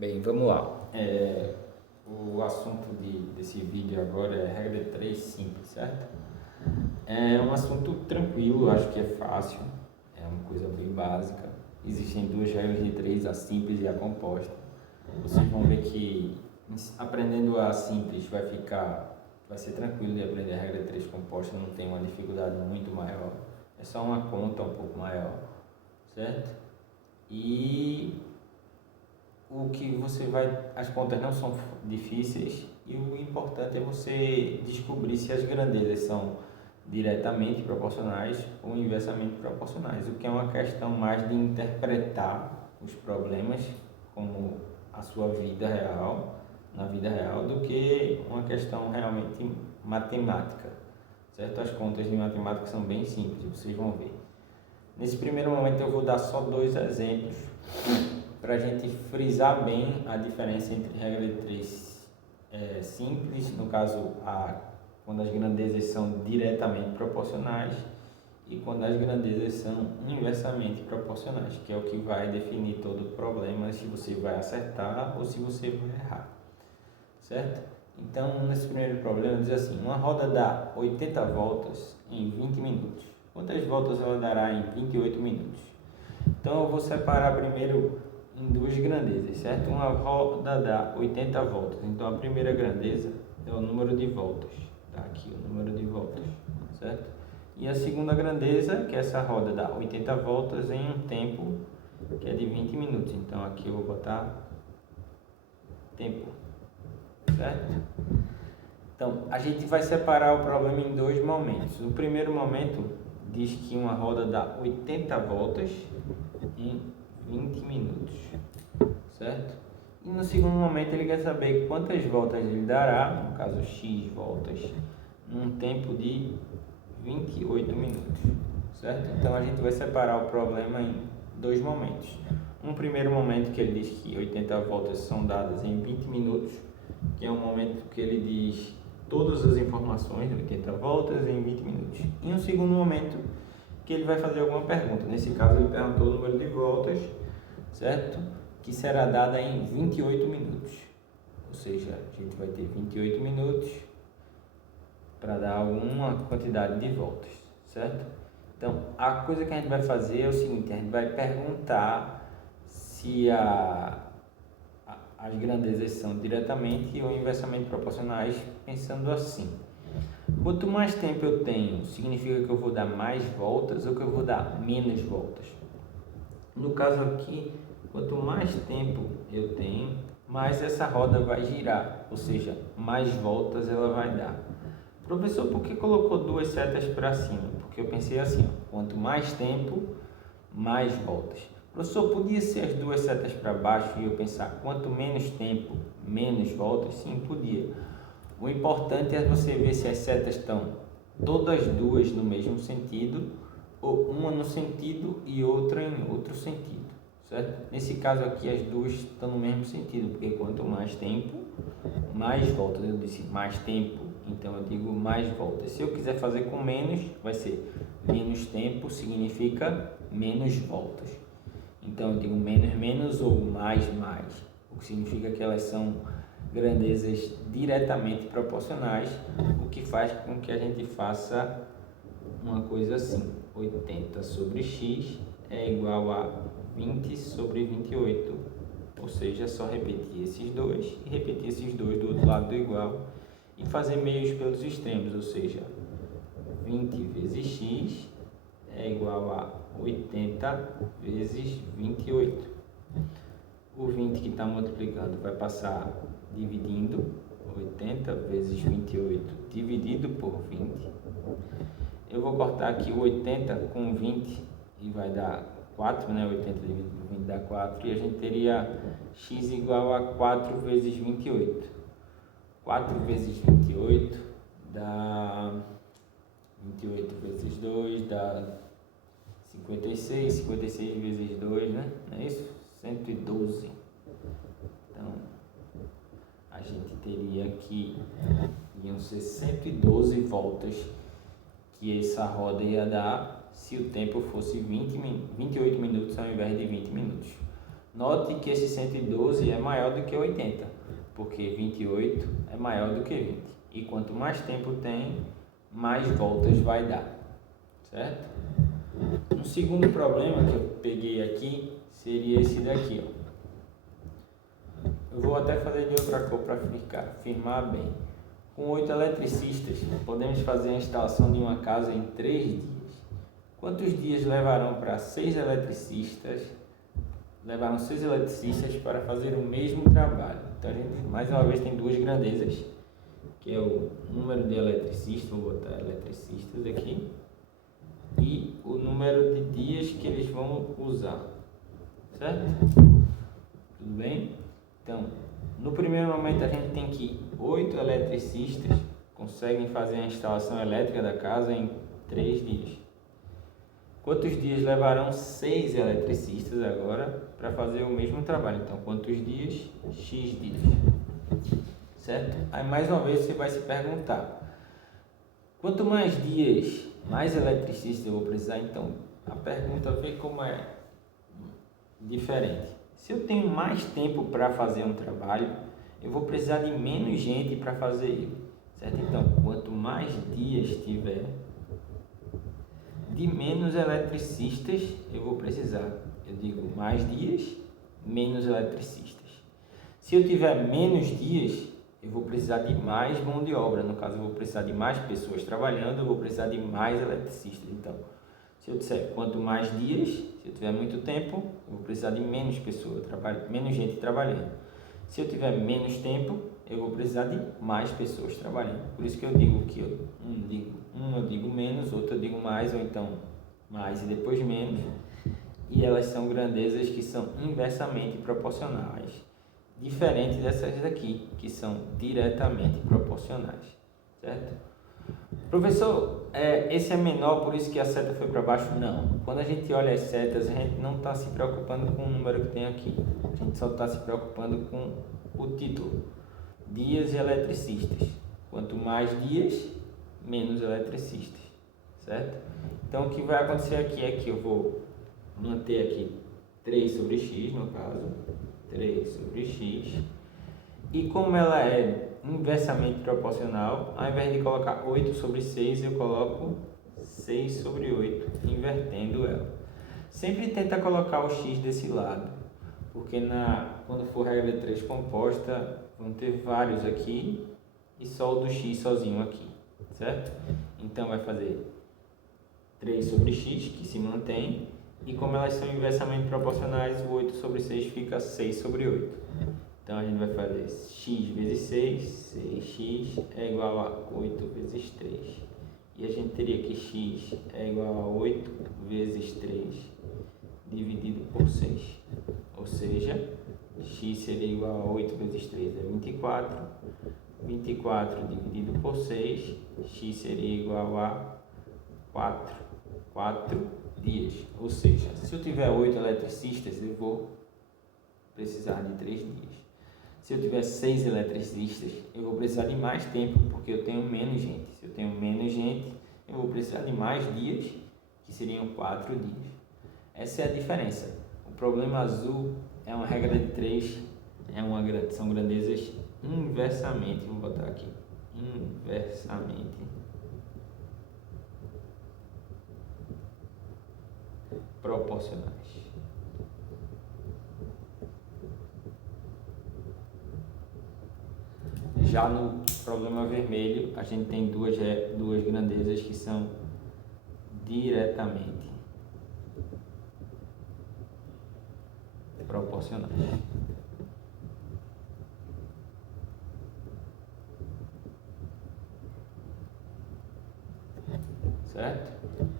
Bem, vamos lá. O assunto desse vídeo agora é regra de 3 simples, certo? É um assunto tranquilo, acho que é fácil, é uma coisa bem básica. Existem duas regras de 3, a simples e a composta. Vocês vão ver que aprendendo a simples vai ser tranquilo de aprender a regra de 3 composta, não tem uma dificuldade muito maior. É só uma conta um pouco maior, certo? E as contas não são difíceis e o importante é você descobrir se as grandezas são diretamente proporcionais ou inversamente proporcionais, o que é uma questão mais de interpretar os problemas como a sua vida real, na vida real, do que uma questão realmente matemática, certo? As contas de matemática são bem simples, vocês vão ver. Nesse primeiro momento eu vou dar só 2 exemplos para a gente frisar bem a diferença entre regra de 3 simples, no caso quando as grandezas são diretamente proporcionais, e quando as grandezas são inversamente proporcionais, que é o que vai definir todo o problema, se você vai acertar ou se você vai errar, certo? Então, nesse primeiro problema, diz assim: uma roda dá 80 voltas em 20 minutos. Quantas voltas ela dará em 28 minutos? Então, eu vou separar primeiro em duas grandezas, certo? Uma roda dá 80 voltas, então a primeira grandeza é o número de voltas, tá aqui o número de voltas, certo? E a segunda grandeza, que essa roda dá 80 voltas em um tempo que é de 20 minutos, então aqui eu vou botar tempo, certo? Então, a gente vai separar o problema em dois momentos. O primeiro momento diz que uma roda dá 80 voltas em 20 minutos, certo? E no segundo momento ele quer saber quantas voltas ele dará, no caso x voltas, num tempo de 28 minutos, certo? Então a gente vai separar o problema em dois momentos. Um primeiro momento que ele diz que 80 voltas são dadas em 20 minutos, que é um momento que ele diz todas as informações de 80 voltas em 20 minutos. E um segundo momento que ele vai fazer alguma pergunta. Nesse caso ele perguntou o número de voltas, certo? Que será dada em 28 minutos. Ou seja, a gente vai ter 28 minutos para dar alguma quantidade de voltas, certo? Então, a coisa que a gente vai fazer é o seguinte: a gente vai perguntar se as grandezas são diretamente ou inversamente proporcionais, pensando assim: quanto mais tempo eu tenho, significa que eu vou dar mais voltas ou que eu vou dar menos voltas? No caso aqui, quanto mais tempo eu tenho, mais essa roda vai girar, ou seja, mais voltas ela vai dar. Professor, por que colocou duas setas para cima? Porque eu pensei assim: quanto mais tempo, mais voltas. Professor, podia ser as duas setas para baixo e eu pensar quanto menos tempo, menos voltas? Sim, podia. O importante é você ver se as setas estão todas duas no mesmo sentido ou uma no sentido e outra em outro sentido, certo? Nesse caso aqui as duas estão no mesmo sentido, porque quanto mais tempo, mais voltas. Eu disse mais tempo, então eu digo mais voltas. Se eu quiser fazer com menos, vai ser menos tempo, significa menos voltas. Então eu digo menos menos ou mais mais, o que significa que elas são grandezas diretamente proporcionais, o que faz com que a gente faça uma coisa assim: 80 sobre x é igual a 20 sobre 28, ou seja, é só repetir esses dois e repetir esses dois do outro lado do igual e fazer meios pelos extremos, ou seja, 20 vezes x é igual a 80 vezes 28. O 20 que está multiplicando vai passar dividindo, 80 vezes 28 dividido por 20. Eu vou cortar aqui o 80 com 20 e vai dar 4, né? 80 dividido por 20 dá 4, e a gente teria x igual a 4 vezes 28. 4 vezes 28 dá 28 vezes 2 dá 56, 56 vezes 2, né? Não é isso? 112. Então, a gente teria que iam ser 112 voltas que essa roda ia dar se o tempo fosse 28 minutos ao invés de 20 minutos. Note que esse 112 é maior do que 80, porque 28 é maior do que 20. E quanto mais tempo tem, mais voltas vai dar, certo? Um segundo problema que eu peguei aqui seria esse daqui, ó. Eu vou até fazer de outra cor para firmar bem. Com 8 eletricistas, podemos fazer a instalação de uma casa em 3 dias. Quantos dias levarão para 6 eletricistas? Levaram 6 eletricistas para fazer o mesmo trabalho. Então a gente mais uma vez tem duas grandezas, que é o número de eletricistas, vou botar eletricistas aqui, e o número de dias que eles vão usar, certo? Tudo bem? Então, no primeiro momento a gente tem que 8 eletricistas conseguem fazer a instalação elétrica da casa em 3 dias. Quantos dias levarão 6 eletricistas agora para fazer o mesmo trabalho? Então, quantos dias? X dias. Certo? Aí, mais uma vez, você vai se perguntar: quanto mais dias, mais eletricistas eu vou precisar? Então, a pergunta vê como é diferente. Se eu tenho mais tempo para fazer um trabalho, eu vou precisar de menos gente para fazer ele. Certo? Então, quanto mais dias tiver, de menos eletricistas eu vou precisar. Eu digo mais dias, menos eletricistas. Se eu tiver menos dias, eu vou precisar de mais mão de obra. No caso, eu vou precisar de mais pessoas trabalhando, eu vou precisar de mais eletricistas. Então, se eu disser quanto mais dias, se eu tiver muito tempo, eu vou precisar de menos pessoas, menos gente trabalhando. Se eu tiver menos tempo, eu vou precisar de mais pessoas trabalhando. Por isso que eu digo que eu digo menos, outro eu digo mais, ou então mais e depois menos. E elas são grandezas que são inversamente proporcionais, diferente dessas daqui, que são diretamente proporcionais, certo? Professor, esse é menor, por isso que a seta foi para baixo? Não. Quando a gente olha as setas, a gente não está se preocupando com o número que tem aqui. A gente só está se preocupando com o título. Dias e eletricistas. Quanto mais dias, menos eletricistas. Certo? Então, o que vai acontecer aqui é que eu vou manter aqui 3 sobre x, no caso. 3 sobre x. E como ela é inversamente proporcional, ao invés de colocar 8 sobre 6, eu coloco 6 sobre 8, invertendo ela. Sempre tenta colocar o x desse lado, porque quando for regra 3 composta, vão ter vários aqui e só o do x sozinho aqui, certo? Então vai fazer 3 sobre x, que se mantém, e como elas são inversamente proporcionais, o 8 sobre 6 fica 6 sobre 8. Então a gente vai fazer x vezes 6, 6x é igual a 8 vezes 3. E a gente teria que x é igual a 8 vezes 3 dividido por 6. Ou seja, x seria igual a 8 vezes 3 é 24. 24 dividido por 6, x seria igual a 4 dias. Ou seja, se eu tiver 8 eletricistas, eu vou precisar de 3 dias. Se eu tiver 6 eletricistas, eu vou precisar de mais tempo, porque eu tenho menos gente. Se eu tenho menos gente, eu vou precisar de mais dias, que seriam 4 dias. Essa é a diferença. O problema azul é uma regra de 3, são grandezas inversamente, vamos botar aqui, inversamente proporcionais. Já no problema vermelho, a gente tem duas grandezas que são diretamente proporcionais. Certo?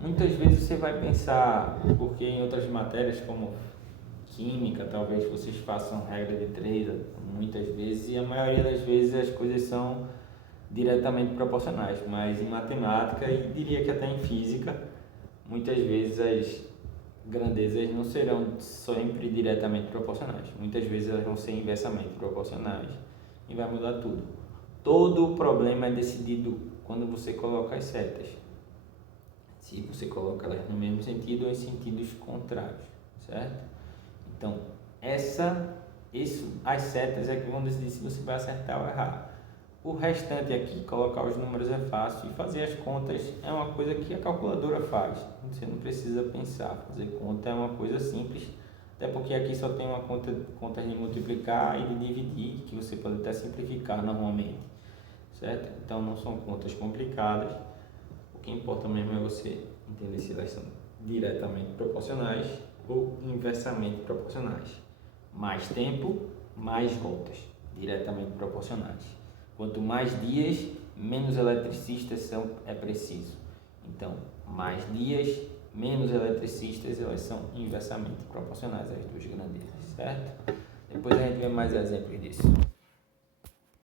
Muitas vezes você vai pensar, porque em outras matérias como química, talvez vocês façam regra de 3 muitas vezes, e a maioria das vezes as coisas são diretamente proporcionais, mas em matemática e diria que até em física, muitas vezes as grandezas não serão sempre diretamente proporcionais, muitas vezes elas vão ser inversamente proporcionais e vai mudar tudo. Todo o problema é decidido quando você coloca as setas, se você coloca elas no mesmo sentido ou em sentidos contrários, certo? Então, as setas é que vão decidir se você vai acertar ou errar. O restante aqui, colocar os números é fácil, e fazer as contas é uma coisa que a calculadora faz. Você não precisa pensar, fazer conta é uma coisa simples, até porque aqui só tem uma conta de multiplicar e de dividir, que você pode até simplificar normalmente, certo? Então não são contas complicadas, o que importa mesmo é você entender se elas são diretamente proporcionais ou inversamente proporcionais. Mais tempo, mais voltas, diretamente proporcionais. Quanto mais dias, menos eletricistas é preciso. Então, mais dias, menos eletricistas, elas são inversamente proporcionais às duas grandezas, certo? Depois a gente vê mais exemplos disso.